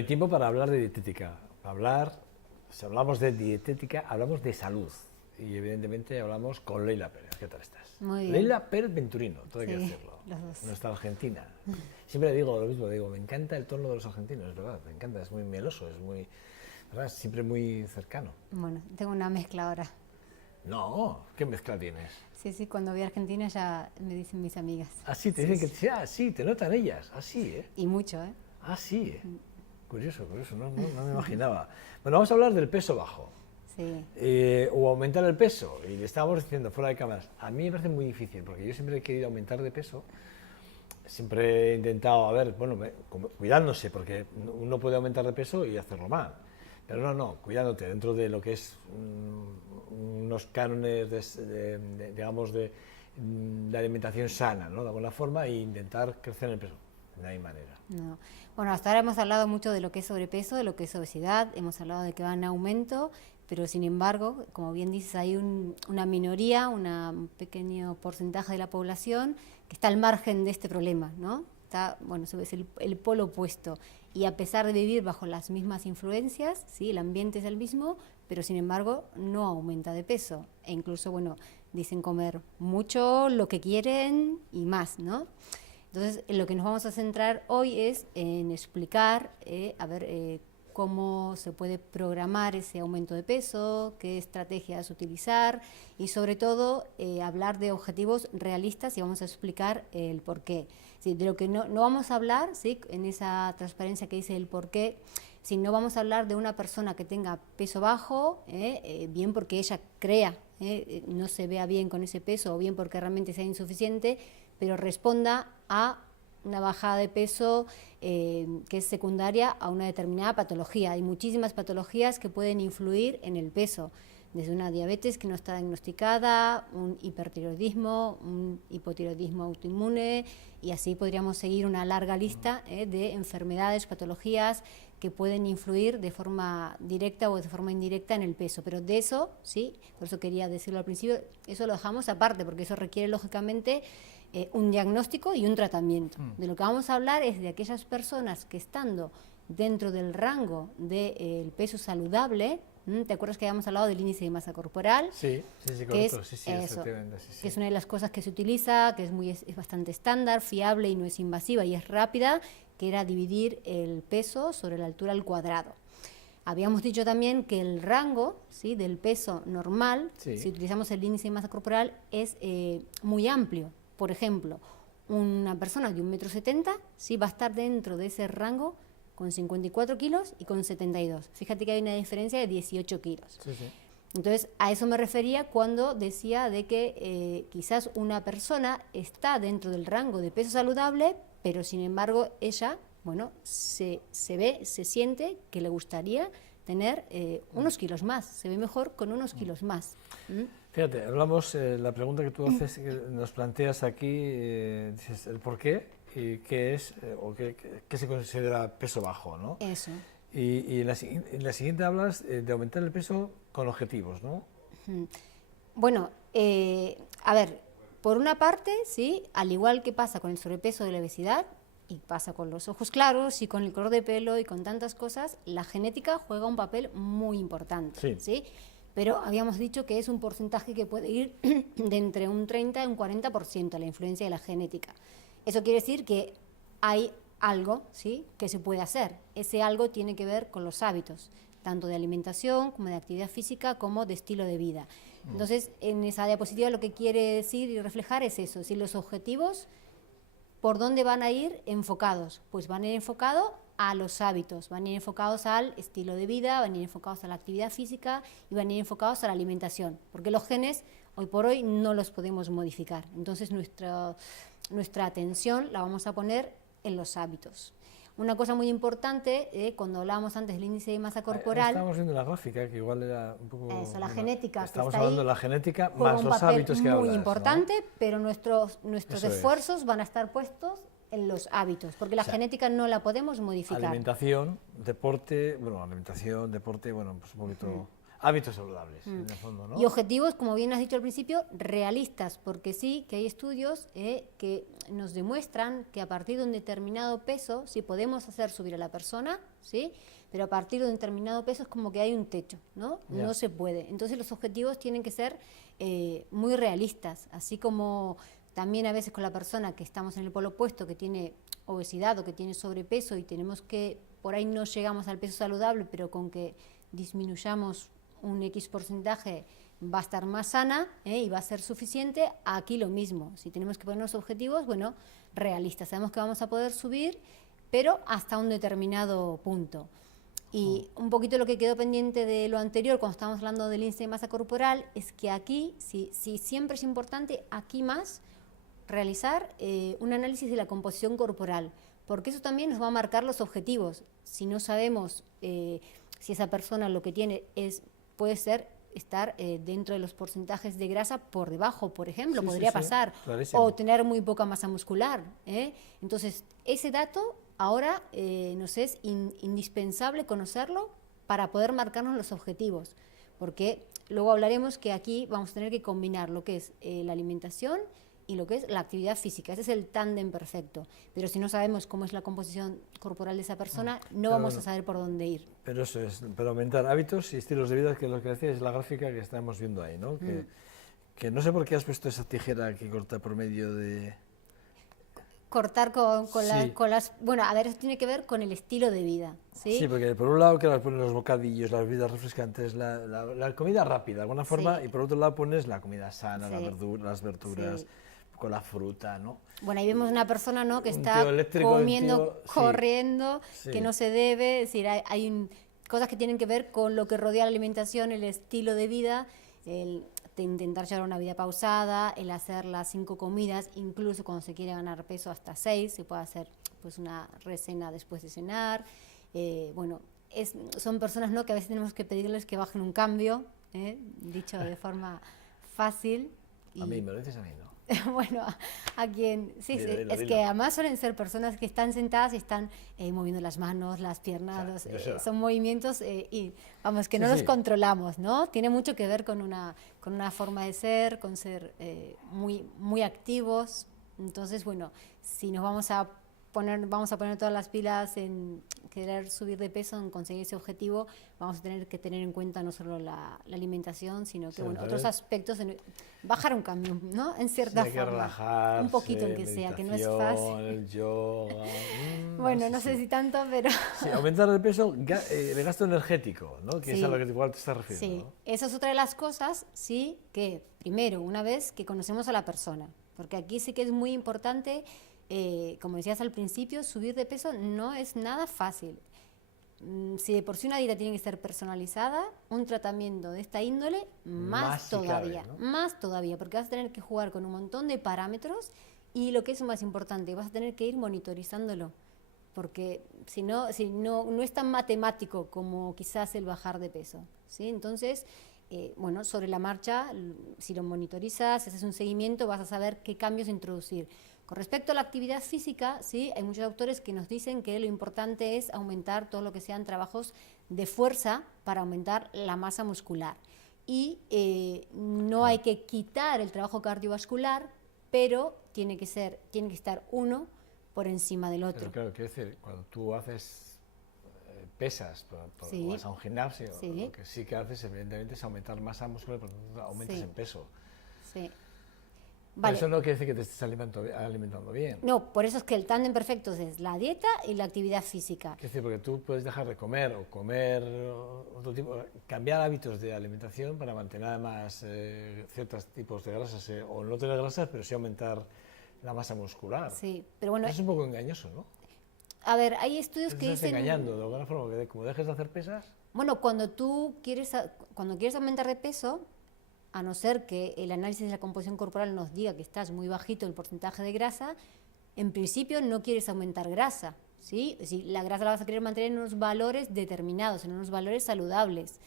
Hay tiempo para hablar de dietética. Si hablamos de dietética, hablamos de salud. Y evidentemente hablamos con Leila Pérez. ¿Qué tal estás? Muy bien. Leila Pérez Venturino, todo hay que Sí, decirlo. los dos. Nuestra argentina. Siempre digo lo mismo, me encanta el tono de los argentinos, es verdad, me encanta, es muy meloso, es muy, ¿verdad? Siempre muy cercano. Bueno, tengo una mezcla ahora. No, ¿qué mezcla tienes? Sí, cuando voy a Argentina ya me dicen mis amigas. Ah, sí, te dicen que sí, te notan ellas, así, ¿eh? Y mucho, ¿eh? Ah, sí, curioso, no me imaginaba. Bueno, vamos a hablar del peso bajo. Sí. O aumentar el peso, y le estábamos diciendo fuera de cámaras, a mí me parece muy difícil, porque yo siempre he querido aumentar de peso, siempre he intentado, cuidándose, porque uno puede aumentar de peso y hacerlo mal, pero no, cuidándote dentro de lo que es unos cánones de alimentación sana, ¿no? De alguna forma, e intentar crecer en el peso, no hay manera. No. Bueno, hasta ahora hemos hablado mucho de lo que es sobrepeso, de lo que es obesidad, hemos hablado de que va en aumento, pero sin embargo, como bien dices, hay una minoría, un pequeño porcentaje de la población que está al margen de este problema, ¿no? Está, bueno, es el polo opuesto. Y a pesar de vivir bajo las mismas influencias, ¿sí? El ambiente es el mismo, pero sin embargo no aumenta de peso. E incluso, bueno, dicen comer mucho, lo que quieren y más, ¿no? Entonces, en lo que nos vamos a centrar hoy es en explicar, cómo se puede programar ese aumento de peso, qué estrategias utilizar y sobre todo hablar de objetivos realistas y vamos a explicar el porqué. Sí, de lo que no vamos a hablar, ¿sí? En esa transparencia que dice el porqué, si no vamos a hablar de una persona que tenga peso bajo, bien porque ella crea, no se vea bien con ese peso o bien porque realmente sea insuficiente, pero responda a una bajada de peso que es secundaria a una determinada patología. Hay muchísimas patologías que pueden influir en el peso, desde una diabetes que no está diagnosticada, un hipertiroidismo, un hipotiroidismo autoinmune, y así podríamos seguir una larga lista de enfermedades, patologías que pueden influir de forma directa o de forma indirecta en el peso. Pero de eso, sí, por eso quería decirlo al principio, eso lo dejamos aparte, porque eso requiere lógicamente un diagnóstico y un tratamiento. De lo que vamos a hablar es de aquellas personas que estando dentro del rango del peso saludable, ¿te acuerdas que habíamos hablado del índice de masa corporal? Sí, correcto, exactamente. Que es una de las cosas que se utiliza, que es bastante estándar, fiable y no es invasiva y es rápida, que era dividir el peso sobre la altura al cuadrado. Habíamos dicho también que el rango, ¿sí? Del peso normal, si utilizamos el índice de masa corporal, es muy amplio. Por ejemplo, una persona de 1,70 m, ¿sí? Va a estar dentro de ese rango con 54 kilos y con 72. Fíjate que hay una diferencia de 18 kilos. Sí. Entonces, a eso me refería cuando decía de que quizás una persona está dentro del rango de peso saludable, pero sin embargo ella, bueno, se siente que le gustaría tener unos kilos más, se ve mejor con unos kilos más. Fíjate, hablamos, la pregunta que tú haces, que nos planteas aquí, dices el por qué y qué es, o qué se considera peso bajo, ¿no? Eso. Y en la siguiente hablas de aumentar el peso con objetivos, ¿no? Bueno, por una parte, sí, al igual que pasa con el sobrepeso y la obesidad, y pasa con los ojos claros y con el color de pelo y con tantas cosas, la genética juega un papel muy importante, ¿sí? Pero habíamos dicho que es un porcentaje que puede ir de entre un 30 y un 40% la influencia de la genética. Eso quiere decir que hay algo, ¿sí? Que se puede hacer. Ese algo tiene que ver con los hábitos, tanto de alimentación como de actividad física como de estilo de vida. Entonces, en esa diapositiva lo que quiere decir y reflejar es eso, ¿sí? Los objetivos, ¿por dónde van a ir enfocados? Pues van a ir enfocados a los hábitos, van a ir enfocados al estilo de vida, van a ir enfocados a la actividad física y van a ir enfocados a la alimentación, porque los genes hoy por hoy no los podemos modificar. Entonces nuestra atención la vamos a poner en los hábitos. Una cosa muy importante, cuando hablábamos antes del índice de masa corporal... Estamos viendo la gráfica, que igual era un poco... Eso, la genética. Estamos hablando de la genética más los hábitos que hablas. Muy importante, ¿no? Pero nuestros esfuerzos van a estar puestos en los hábitos, porque la genética no la podemos modificar. Alimentación, deporte, pues un poquito hábitos saludables, en el fondo, ¿no? Y objetivos, como bien has dicho al principio, realistas, porque sí que hay estudios que nos demuestran que a partir de un determinado peso, sí podemos hacer subir a la persona, ¿sí? Pero a partir de un determinado peso es como que hay un techo, ¿no? Ya. No se puede. Entonces los objetivos tienen que ser muy realistas, así como también a veces con la persona que estamos en el polo opuesto, que tiene obesidad o que tiene sobrepeso y tenemos que, por ahí no llegamos al peso saludable, pero con que disminuyamos un X porcentaje va a estar más sana y va a ser suficiente. Aquí lo mismo, si tenemos que ponernos objetivos, bueno, realistas, sabemos que vamos a poder subir, pero hasta un determinado punto. Y un poquito lo que quedó pendiente de lo anterior, cuando estábamos hablando del índice de masa corporal, es que aquí, si siempre es importante, aquí más, realizar un análisis de la composición corporal, porque eso también nos va a marcar los objetivos. Si no sabemos si esa persona lo que tiene puede ser estar dentro de los porcentajes de grasa por debajo, por ejemplo, Sí, podría sí, sí, pasar, clarísimo. o tener muy poca masa muscular. Entonces, ese dato ahora nos es indispensable conocerlo para poder marcarnos los objetivos, porque luego hablaremos que aquí vamos a tener que combinar lo que es la alimentación y lo que es la actividad física. Ese es el tándem perfecto. Pero si no sabemos cómo es la composición corporal de esa persona, no vamos a saber por dónde ir. Pero eso es, pero aumentar hábitos y estilos de vida, que lo que decía es la gráfica que estamos viendo ahí, ¿no? Que no sé por qué has puesto esa tijera que corta por medio de... Cortar con Sí. las... Bueno, a ver, eso tiene que ver con el estilo de vida, ¿sí? Sí, porque por un lado que pones los bocadillos, las bebidas refrescantes, la comida rápida de alguna forma, Sí. y por otro lado pones la comida sana, Sí. las verduras, Sí. con la fruta, ¿no? Bueno, ahí vemos una persona, ¿no?, que Un está tío eléctrico, comiendo, un tío- sí. corriendo, Sí. que no se debe, es decir, cosas que tienen que ver con lo que rodea la alimentación, el estilo de vida, el de intentar llevar una vida pausada, el hacer las 5 comidas, incluso cuando se quiere ganar peso hasta 6, se puede hacer pues una recena después de cenar. Bueno, son personas, ¿no?, que a veces tenemos que pedirles que bajen un cambio, dicho de forma fácil. A mí, me lo dices a mí, ¿no? Bueno, a quien, sí, Dilo, sí, dilo, es dilo. que además suelen ser personas que están sentadas y están moviendo las manos, las piernas, O sea, yo sé. son movimientos y vamos, que Sí, no los sí. controlamos, ¿no? Tiene mucho que ver con una forma de ser, con ser muy activos. Entonces, bueno, si nos vamos a poner todas las pilas en querer subir de peso, en conseguir ese objetivo, vamos a tener que tener en cuenta no solo la alimentación, sino que Sí, bueno, también. otros aspectos, bajar un cambio, ¿no? En cierta Sí, hay que forma. relajarse, Un poquito en que sea, que no es meditación, fácil. el yoga. Bueno, sí, no sé sí. si tanto, pero Sí, aumentar el peso, el gasto energético, ¿no? Que es Sí. a lo que igual te estás refiriendo, sí, ¿no? esa es otra de las cosas, sí, que primero, una vez que conocemos a la persona, porque aquí sí que es muy importante, como decías al principio, subir de peso no es nada fácil. Si de por sí una dieta tiene que ser personalizada, un tratamiento de esta índole, Más si todavía, cabe, ¿no? más todavía, porque vas a tener que jugar con un montón de parámetros y lo que es más importante, vas a tener que ir monitorizándolo, porque si no es tan matemático como quizás el bajar de peso, ¿sí? Entonces, bueno, sobre la marcha, si lo monitorizas, si haces un seguimiento, vas a saber qué cambios introducir. Con respecto a la actividad física, ¿sí?, hay muchos autores que nos dicen que lo importante es aumentar todo lo que sean trabajos de fuerza para aumentar la masa muscular. Y no hay que quitar el trabajo cardiovascular, pero tiene que estar uno por encima del otro. Pero claro, quiero decir, cuando tú haces pesas Sí. o vas a un gimnasio, Sí. lo que sí que haces evidentemente es aumentar masa muscular, por lo tanto aumentas Sí. en peso. Sí. Pero Vale. eso no quiere decir que te estés alimentando bien. No, por eso es que el tándem perfecto es la dieta y la actividad física. Quiero decir, porque tú puedes dejar de comer o comer otro tipo, cambiar hábitos de alimentación para mantener además ciertos tipos de grasas, o no tener grasas, pero sí aumentar la masa muscular. Sí, pero bueno, Eso es un poco engañoso, ¿no? a ver, hay estudios Te que estás dicen... engañando de alguna forma, que como dejes de hacer pesas, Bueno, cuando quieres aumentar de peso, a no ser que el análisis de la composición corporal nos diga que estás muy bajito el porcentaje de grasa, en principio no quieres aumentar grasa, ¿sí? Si la grasa la vas a querer mantener en unos valores determinados, en unos valores saludables.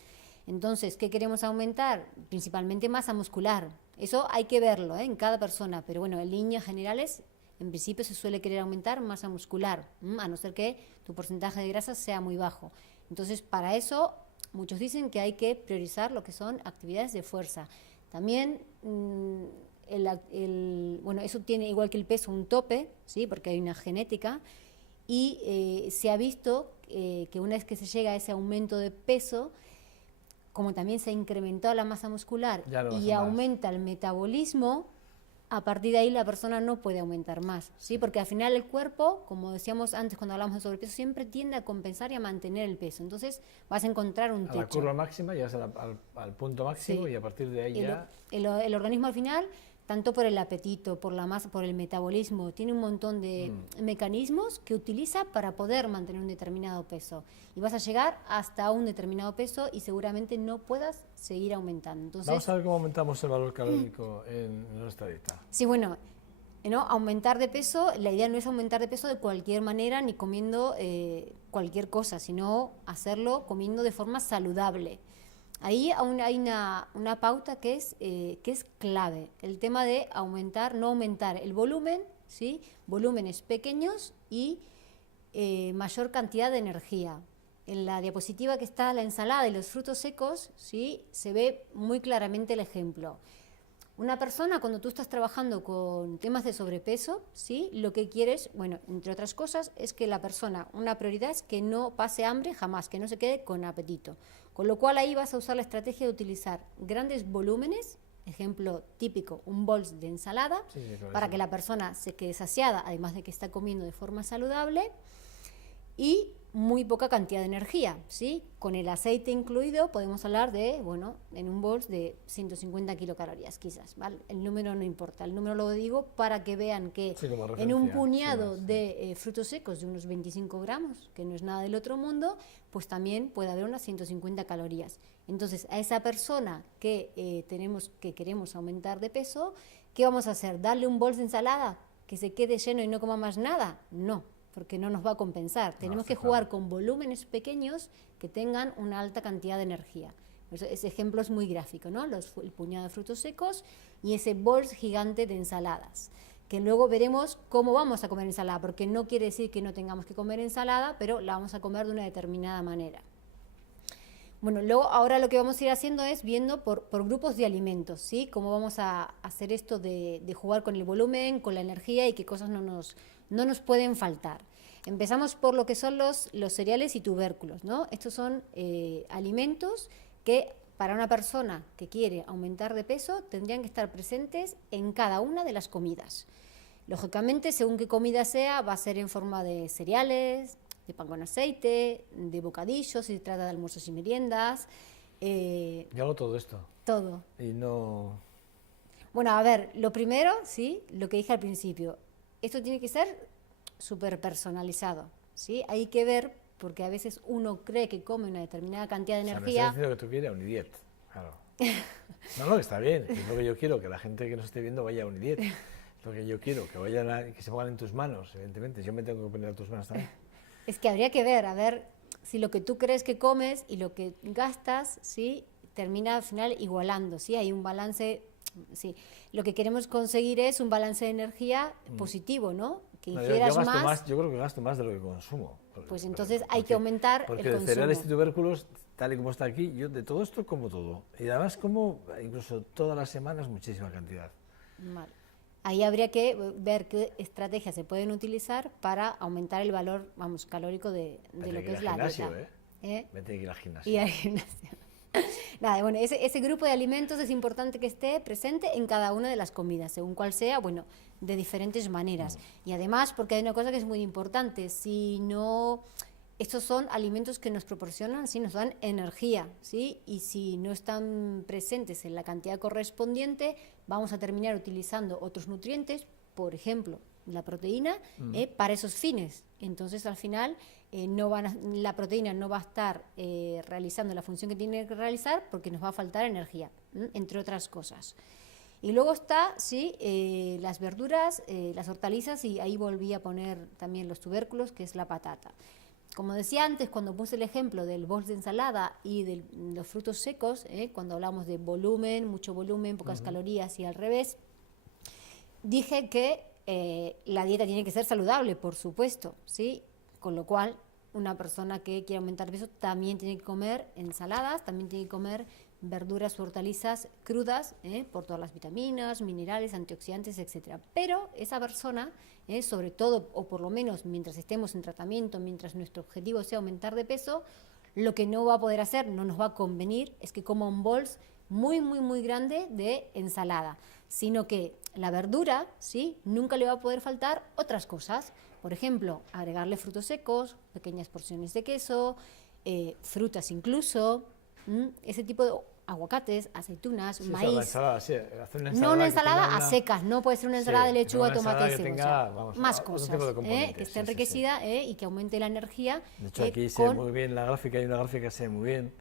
Entonces, ¿qué queremos aumentar? Principalmente masa muscular. Eso hay que verlo, en cada persona, pero bueno, en líneas generales, en principio se suele querer aumentar masa muscular, a no ser que tu porcentaje de grasa sea muy bajo. Entonces, para eso muchos dicen que hay que priorizar lo que son actividades de fuerza. También, bueno, eso tiene, igual que el peso, un tope, ¿sí? Porque hay una genética, y se ha visto que una vez que se llega a ese aumento de peso, como también se ha incrementado la masa muscular y aumenta el metabolismo, a partir de ahí la persona no puede aumentar más, ¿sí? Porque al final el cuerpo, como decíamos antes cuando hablamos de sobrepeso, siempre tiende a compensar y a mantener el peso. Entonces vas a encontrar un techo. A la curva máxima, llegas al punto máximo, sí, y a partir de ahí ya... El organismo al final, tanto por el apetito, por la masa, por el metabolismo, tiene un montón de mecanismos que utiliza para poder mantener un determinado peso. Y vas a llegar hasta un determinado peso y seguramente no puedas seguir aumentando. Entonces, vamos a ver cómo aumentamos el valor calórico en nuestra dieta. Sí, bueno, ¿no? Aumentar de peso, la idea no es aumentar de peso de cualquier manera ni comiendo cualquier cosa, sino hacerlo comiendo de forma saludable. Ahí aún hay una pauta que es clave, el tema de no aumentar el volumen, ¿sí? Volúmenes pequeños y mayor cantidad de energía. En la diapositiva que está la ensalada y los frutos secos, ¿sí? Se ve muy claramente el ejemplo. Una persona, cuando tú estás trabajando con temas de sobrepeso, ¿sí? Lo que quieres, bueno, entre otras cosas, es que la persona, una prioridad es que no pase hambre jamás, que no se quede con apetito. Con lo cual ahí vas a usar la estrategia de utilizar grandes volúmenes, ejemplo típico, un bol de ensalada, sí, para que la persona se quede saciada, además de que está comiendo de forma saludable, y muy poca cantidad de energía, ¿sí? Con el aceite incluido podemos hablar de, bueno, en un bol de 150 kilocalorías quizás, ¿vale? El número no importa, el número lo digo para que vean que sí, en un puñado de frutos secos de unos 25 gramos, que no es nada del otro mundo, pues también puede haber unas 150 calorías. Entonces, a esa persona que queremos aumentar de peso, ¿qué vamos a hacer? ¿Darle un bol de ensalada? ¿Que se quede lleno y no coma más nada? No, porque no nos va a compensar. Tenemos que jugar con volúmenes pequeños que tengan una alta cantidad de energía. Ese ejemplo es muy gráfico, ¿no? El puñado de frutos secos y ese bol gigante de ensaladas, que luego veremos cómo vamos a comer ensalada, porque no quiere decir que no tengamos que comer ensalada, pero la vamos a comer de una determinada manera. Bueno, luego ahora lo que vamos a ir haciendo es viendo por grupos de alimentos, ¿sí? Cómo vamos a hacer esto de jugar con el volumen, con la energía y qué cosas no nos pueden faltar. Empezamos por lo que son los cereales y tubérculos, ¿no? Estos son alimentos que para una persona que quiere aumentar de peso tendrían que estar presentes en cada una de las comidas. Lógicamente, según qué comida sea, va a ser en forma de cereales, de pan con aceite, de bocadillos, si se trata de almuerzos y meriendas. Yo hago todo esto. Todo. Y no... Bueno, a ver, lo primero, sí, lo que dije al principio, esto tiene que ser súper personalizado, ¿sí? Hay que ver, porque a veces uno cree que come una determinada cantidad de energía... Me estás diciendo que tú quieres a Unidiet, claro. No, está bien, es lo que yo quiero, que la gente que nos esté viendo vaya a Unidiet. Es lo que yo quiero, que se pongan en tus manos, evidentemente. Yo me tengo que poner a tus manos también. Es que habría que ver, a ver si lo que tú crees que comes y lo que gastas, ¿sí? Termina al final igualando, ¿sí? Hay un balance, ¿sí? Lo que queremos conseguir es un balance de energía positivo, ¿no? Que ingieras más. Yo creo que gasto más de lo que consumo. Pues entonces hay que aumentar el consumo. Porque de cereales y tubérculos, tal y como está aquí, yo de todo esto como todo. Y además como incluso todas las semanas muchísima cantidad. Vale. Ahí habría que ver qué estrategias se pueden utilizar para aumentar el valor, vamos, calórico de lo que es la dieta. Vete que ir al gimnasio. Y al gimnasio. Nada, bueno, ese grupo de alimentos es importante que esté presente en cada una de las comidas, según cuál sea, bueno, de diferentes maneras. Y además, porque hay una cosa que es muy importante, si no... Estos son alimentos que nos proporcionan, sí, nos dan energía, ¿sí? Y si no están presentes en la cantidad correspondiente, vamos a terminar utilizando otros nutrientes, por ejemplo, la proteína, para esos fines. Entonces, al final, la proteína no va a estar realizando la función que tiene que realizar porque nos va a faltar energía, entre otras cosas. Y luego está, sí, las verduras, las hortalizas, y ahí volví a poner también los tubérculos, que es la patata. Como decía antes, cuando puse el ejemplo del bol de ensalada y de los frutos secos, cuando hablamos de volumen, mucho volumen, pocas calorías y al revés, dije que la dieta tiene que ser saludable, por supuesto, ¿sí? Con lo cual una persona que quiere aumentar peso también tiene que comer ensaladas, también tiene que comer verduras o hortalizas crudas, por todas las vitaminas, minerales, antioxidantes, etcétera. Pero esa persona, sobre todo, o por lo menos mientras estemos en tratamiento, mientras nuestro objetivo sea aumentar de peso, lo que no va a poder hacer, no nos va a convenir, es que coma un bols muy, muy, muy grande de ensalada, sino que la verdura, ¿sí?, nunca le va a poder faltar otras cosas. Por ejemplo, agregarle frutos secos, pequeñas porciones de queso, frutas incluso, ese tipo de aguacates, aceitunas, Sí, maíz. la ensalada, sí, hacer una ensalada No una que ensalada tenga a secas, no puede ser una ensalada de pero lechuga, una tomate y ensalada que cebolla. tenga, vamos, Más otro cosas, tipo de componentes, que esté sí, sí, enriquecida y que aumente la energía De hecho, aquí se ve muy bien la gráfica, hay una gráfica que se ve muy bien.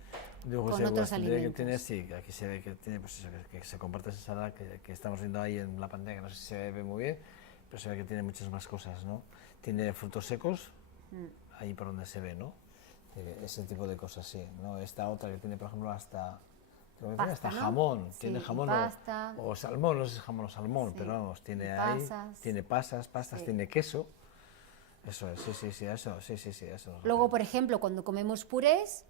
Digo, con José, otros que tiene, alimentos. sí, aquí se ve que tiene, pues eso, que se comparte esa ensalada que estamos viendo ahí en la pantalla, que no sé si se ve muy bien, pero se ve que tiene muchas más cosas, ¿no? Tiene frutos secos, ahí por donde se ve, ¿no? Ese tipo de cosas, sí, ¿no? Esta otra que tiene, por ejemplo, hasta Pasta, ¿no? jamón, Sí, tiene y jamón pasta. o salmón, no sé si es jamón o salmón, Sí, pero vamos, y tiene ahí, pasas. tiene pastas, Sí. tiene queso, eso es, sí, eso, eso. Luego, por ejemplo, cuando comemos purés,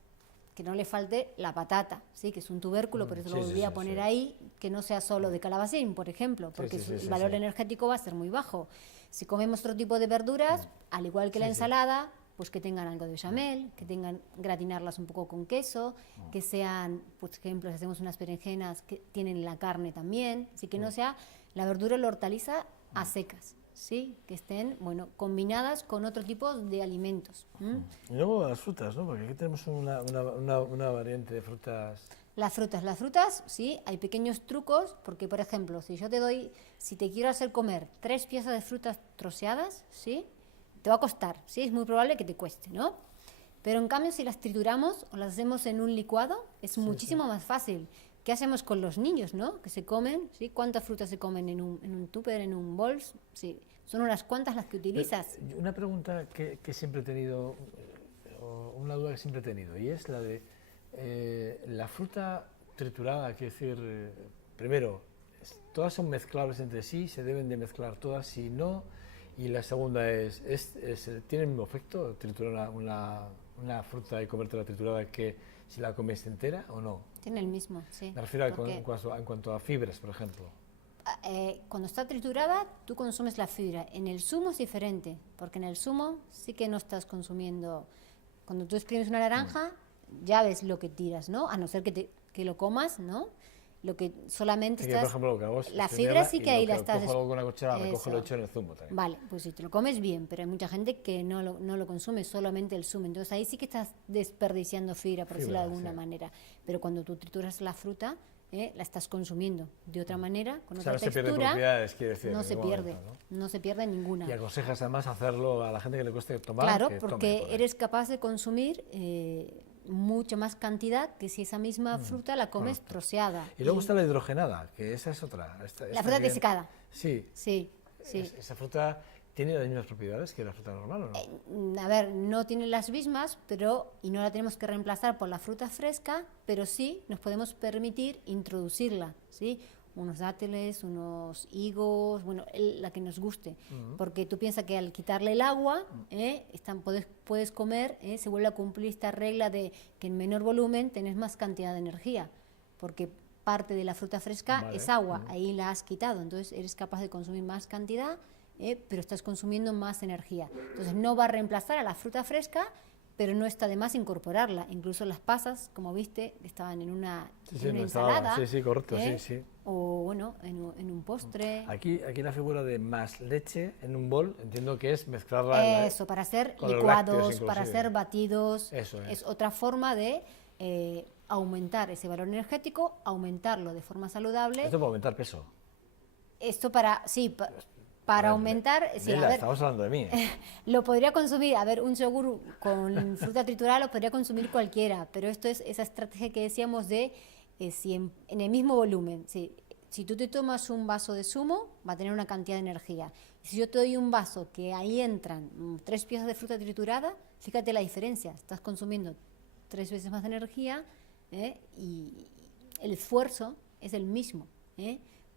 que no le falte la patata, ¿sí?, que es un tubérculo, por eso sí, lo sí, volví a sí, poner sí. ahí, que no sea solo de calabacín, por ejemplo, porque el valor energético va a ser muy bajo. Si comemos otro tipo de verduras, al igual que la ensalada, pues que tengan algo de bechamel, que tengan, gratinarlas un poco con queso, que sean, por ejemplo, si hacemos unas berenjenas que tienen la carne también, así que no sea la verdura o la hortaliza a secas, ¿sí?, que estén, bueno, combinadas con otro tipo de alimentos. Y luego las frutas, ¿no? Porque aquí tenemos una variante de frutas. Las frutas, sí, hay pequeños trucos, porque por ejemplo, si te quiero hacer comer 3 piezas de frutas troceadas, ¿sí?, te va a costar, sí, es muy probable que te cueste, ¿no? Pero en cambio, si las trituramos o las hacemos en un licuado, es muchísimo más fácil. ¿Qué hacemos con los niños, no? Que se comen, ¿sí? ¿Cuántas frutas se comen en un tupper, en un bols? Sí, son unas cuantas las que utilizas. Una pregunta que siempre he tenido, o una duda que siempre he tenido, y es la de la fruta triturada, quiero decir, primero, todas son mezclables entre sí, se deben de mezclar todas, si no, y la segunda ¿tiene el mismo efecto triturar una fruta y comértela triturada que si la comes entera o no? Tiene el mismo, sí. Me refiero en cuanto a fibras, por ejemplo. Cuando está triturada, tú consumes la fibra. En el zumo es diferente, porque en el zumo sí que no estás consumiendo. Cuando tú exprimes una naranja, ya ves lo que tiras, ¿no? A no ser que lo comas, ¿no? Lo que solamente Por ejemplo, lo que hago es la fibra sí que ahí la estás... cojo con una cuchara, recojo lo hecho en el zumo también. Vale, pues si te lo comes bien, pero hay mucha gente que no lo consume, solamente el zumo. Entonces ahí sí que estás desperdiciando fibra, por decirlo de alguna manera. Pero cuando tú trituras la fruta, la estás consumiendo de otra manera, con otra textura. No se pierde propiedades, quiere decir. No se pierde, no se pierde ninguna. Y aconsejas además hacerlo a la gente que le cueste tomar. Claro, porque eres capaz de consumir mucha más cantidad que si esa misma fruta la comes troceada. Y luego está la hidrogenada, que esa es otra. La fruta desecada. Sí. Sí. Esa fruta tiene las mismas propiedades que la fruta normal, ¿o no? A ver, no tiene las mismas, y no la tenemos que reemplazar por la fruta fresca, pero sí nos podemos permitir introducirla, ¿sí? Unos dátiles, unos higos, bueno, la que nos guste. Porque tú piensas que al quitarle el agua, puedes comer, se vuelve a cumplir esta regla de que en menor volumen tenés más cantidad de energía, porque parte de la fruta fresca es agua, ahí la has quitado, entonces eres capaz de consumir más cantidad, pero estás consumiendo más energía. Entonces no va a reemplazar a la fruta fresca, pero no está de más incorporarla. Incluso las pasas, como viste, estaban en una ensalada. Sí, correcto, sí. O bueno, en un postre. Aquí la figura de más leche en un bol, entiendo que es mezclarla. Eso, para hacer licuados, para hacer batidos. Eso es. Es otra forma de aumentar ese valor energético, aumentarlo de forma saludable. Esto para aumentar peso. Esto para aumentar... Sí, estamos hablando de mí. Lo podría consumir, un yogur con fruta triturada lo podría consumir cualquiera, pero esto es esa estrategia que decíamos de si en el mismo volumen. Si tú te tomas un vaso de zumo, va a tener una cantidad de energía. Si yo te doy un vaso que ahí entran 3 piezas de fruta triturada, fíjate la diferencia. Estás consumiendo 3 veces más de energía y el esfuerzo es el mismo.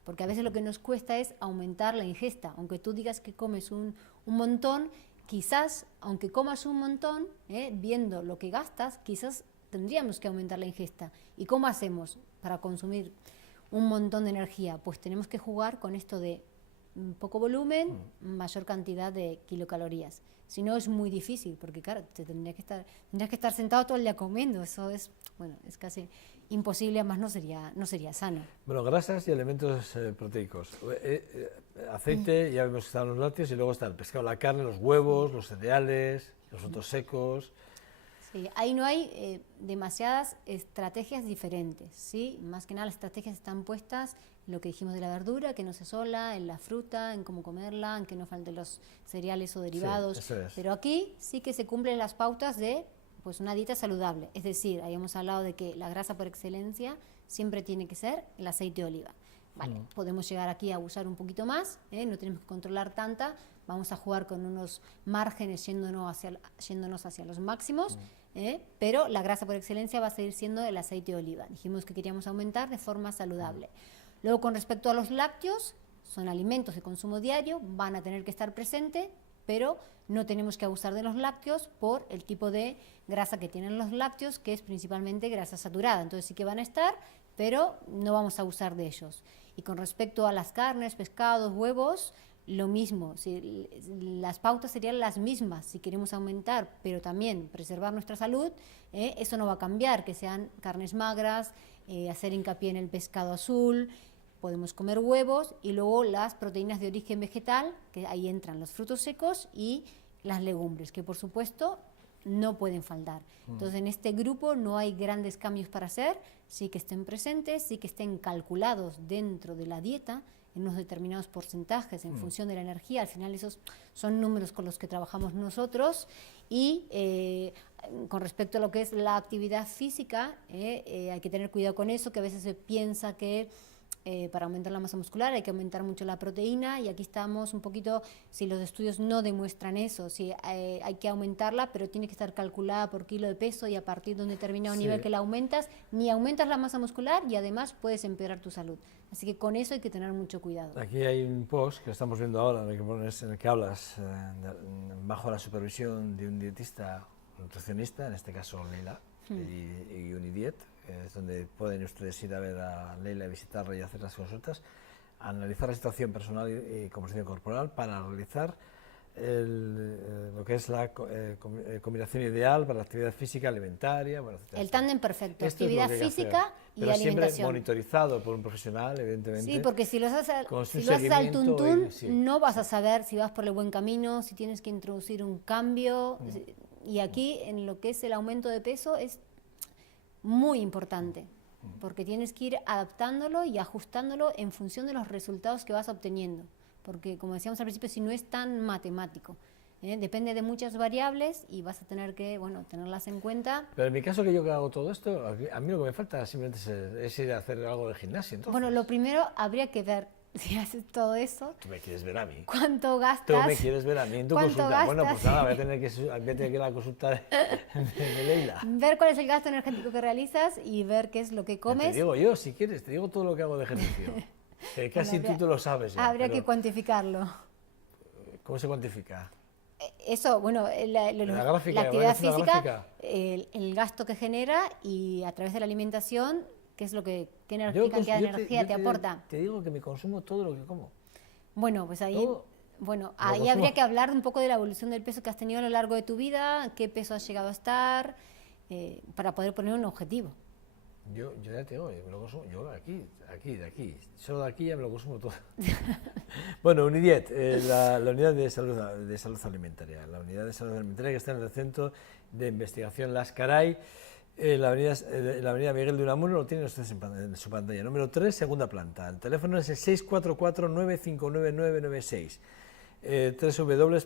Porque a veces lo que nos cuesta es aumentar la ingesta, aunque tú digas que comes un montón, quizás, aunque comas un montón, viendo lo que gastas, quizás tendríamos que aumentar la ingesta. ¿Y cómo hacemos para consumir un montón de energía? Pues tenemos que jugar con esto de poco volumen, mayor cantidad de kilocalorías. Si no, es muy difícil, porque claro, tendrías que estar sentado todo el día comiendo. Eso es, bueno, es casi imposible, además no sería sano. Bueno, grasas y elementos proteicos. Aceite, ya vemos que están los lácteos, y luego está el pescado, la carne, los huevos, los cereales, los frutos secos. Sí, ahí no hay demasiadas estrategias diferentes, ¿sí? Más que nada las estrategias están puestas en lo que dijimos de la verdura, que no se sola, en la fruta, en cómo comerla, en que no falten los cereales o derivados. Sí, eso es. Pero aquí sí que se cumplen las pautas de pues una dieta saludable. Es decir, habíamos hablado de que la grasa por excelencia siempre tiene que ser el aceite de oliva. Vale, podemos llegar aquí a usar un poquito más, no tenemos que controlar tanta, vamos a jugar con unos márgenes yéndonos hacia los máximos, pero la grasa por excelencia va a seguir siendo el aceite de oliva. Dijimos que queríamos aumentar de forma saludable. Luego, con respecto a los lácteos, son alimentos de consumo diario, van a tener que estar presentes, pero no tenemos que abusar de los lácteos por el tipo de grasa que tienen los lácteos, que es principalmente grasa saturada. Entonces sí que van a estar, pero no vamos a abusar de ellos. Y con respecto a las carnes, pescados, huevos, lo mismo. Si, las pautas serían las mismas si queremos aumentar, pero también preservar nuestra salud. Eso no va a cambiar, que sean carnes magras, hacer hincapié en el pescado azul. Podemos comer huevos y luego las proteínas de origen vegetal, que ahí entran los frutos secos y las legumbres, que por supuesto no pueden faltar. Entonces en este grupo no hay grandes cambios para hacer, sí que estén presentes, sí que estén calculados dentro de la dieta en unos determinados porcentajes en función de la energía. Al final esos son números con los que trabajamos nosotros. Y con respecto a lo que es la actividad física, hay que tener cuidado con eso, que a veces se piensa que para aumentar la masa muscular hay que aumentar mucho la proteína, y aquí estamos un poquito, si los estudios no demuestran eso, si hay que aumentarla, pero tiene que estar calculada por kilo de peso, y a partir de un determinado nivel que la aumentas, ni aumentas la masa muscular y además puedes empeorar tu salud. Así que con eso hay que tener mucho cuidado. Aquí hay un post que estamos viendo ahora en el que hablas bajo la supervisión de un dietista nutricionista, en este caso Leila, y Unidiet, es donde pueden ustedes ir a ver a Leila, visitarla y hacer las consultas, analizar la situación personal y composición corporal para realizar lo que es la combinación ideal para la actividad física, alimentaria, bueno, etcétera. El tándem perfecto, Esto actividad física y pero alimentación. Siempre monitorizado por un profesional, evidentemente. Sí, porque si lo haces al tuntún, no vas a saber si vas por el buen camino, si tienes que introducir un cambio. Y aquí, en lo que es el aumento de peso, es muy importante, porque tienes que ir adaptándolo y ajustándolo en función de los resultados que vas obteniendo, porque como decíamos al principio, si no es tan matemático, depende de muchas variables y vas a tener que, bueno, tenerlas en cuenta. Pero en mi caso, que yo hago todo esto, a mí lo que me falta simplemente es ir a hacer algo de gimnasio. Entonces. Bueno, lo primero habría que ver, si haces todo eso... ¿Tú me quieres ver a mí? ¿Cuánto gastas? ¿Tú me quieres ver a mí en tu consulta? Gastas? Bueno, pues nada, voy a tener que ir a la consulta de Leila. Ver cuál es el gasto energético que realizas y ver qué es lo que comes. Te digo yo, si quieres, te digo todo lo que hago de ejercicio. Casi bueno, tú lo sabes ya. Habría que cuantificarlo. ¿Cómo se cuantifica? Eso, bueno, la actividad física, el gasto que genera, y a través de la alimentación, qué cantidad de energía te aporta. Te digo que me consumo todo lo que como. Bueno, pues ahí, ahí habría que hablar un poco de la evolución del peso que has tenido a lo largo de tu vida, qué peso has llegado a estar, para poder poner un objetivo. Yo ya te digo, me lo consumo, yo de aquí, solo de aquí ya me lo consumo todo. Bueno, Unidiet, la unidad de salud alimentaria, que está en el Centro de Investigación Las Caray, la avenida Miguel de Unamuno, lo tienen ustedes en su pantalla, número 3, segunda planta. El teléfono es el 644-959-996.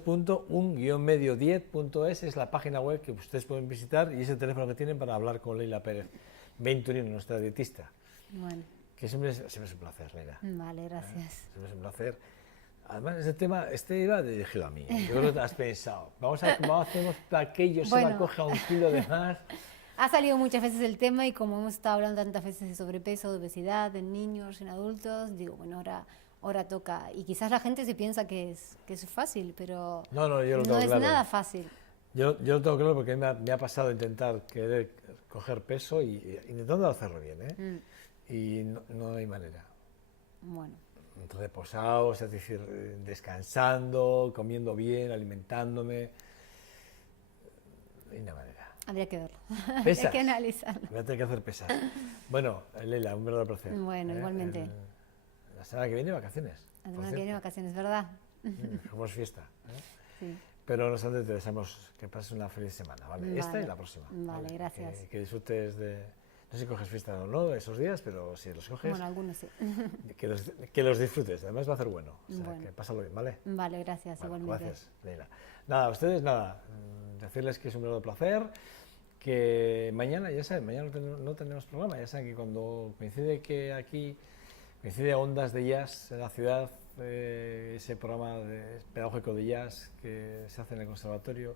www.un-mediodiet.es es la página web que ustedes pueden visitar, y es el teléfono que tienen para hablar con Leila Pérez Venturino, nuestra dietista. Bueno. Que siempre es un placer, Leila. Vale, gracias. Siempre es un placer. Además, este iba dirigido a mí. Yo creo que te has pensado. Vamos a hacer aquello, se me coge a un kilo de más. Ha salido muchas veces el tema, y como hemos estado hablando tantas veces de sobrepeso, de obesidad, en niños, en adultos, digo, bueno, ahora ahora toca. Y quizás la gente se piensa que es fácil, pero No, yo lo no tengo es claro. nada fácil. Yo lo tengo claro porque me ha pasado intentar querer coger peso y intentando hacerlo bien, ¿eh? Y no hay manera. Bueno, Reposados, es decir, descansando, comiendo bien, alimentándome. No hay una manera. habría que verlo. Pesas. Hay que analizarlo. Voy a tener que hacer pesas. Bueno, Leila, un verdadero placer. Bueno, igualmente. La semana que viene vacaciones. La semana que viene vacaciones, ¿verdad? Como es fiesta. Sí. Pero no obstante te deseamos que pases una feliz semana, ¿vale? Esta Vale. y la próxima. Vale, gracias. Que disfrutes de... No sé si coges fiesta o no esos días, pero si los coges, Bueno, algunos sí. que los disfrutes. Además va a ser bueno. O sea, Bueno. que pásalo bien, ¿vale? Vale, gracias, Bueno, igualmente. gracias, Leila. Nada, a ustedes nada. Decirles que es un verdadero placer, que mañana, ya saben, mañana no tenemos programa. Ya saben que cuando coincide que aquí coincide Ondas de Jazz en la ciudad, ese programa pedagógico de jazz que se hace en el conservatorio,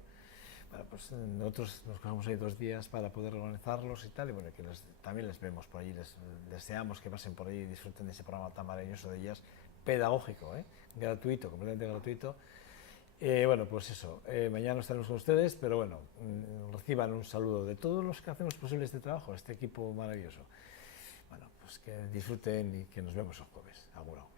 bueno, pues nosotros nos cogemos ahí 2 días para poder organizarlos y tal, y bueno, que también les vemos por allí, les deseamos que pasen por ahí y disfruten de ese programa tan maravilloso de jazz pedagógico, gratuito, completamente gratuito. Bueno, pues eso, mañana estaremos con ustedes, pero bueno, reciban un saludo de todos los que hacemos posible este trabajo, este equipo maravilloso. Bueno, pues que disfruten y que nos vemos el jueves. Agur, agur.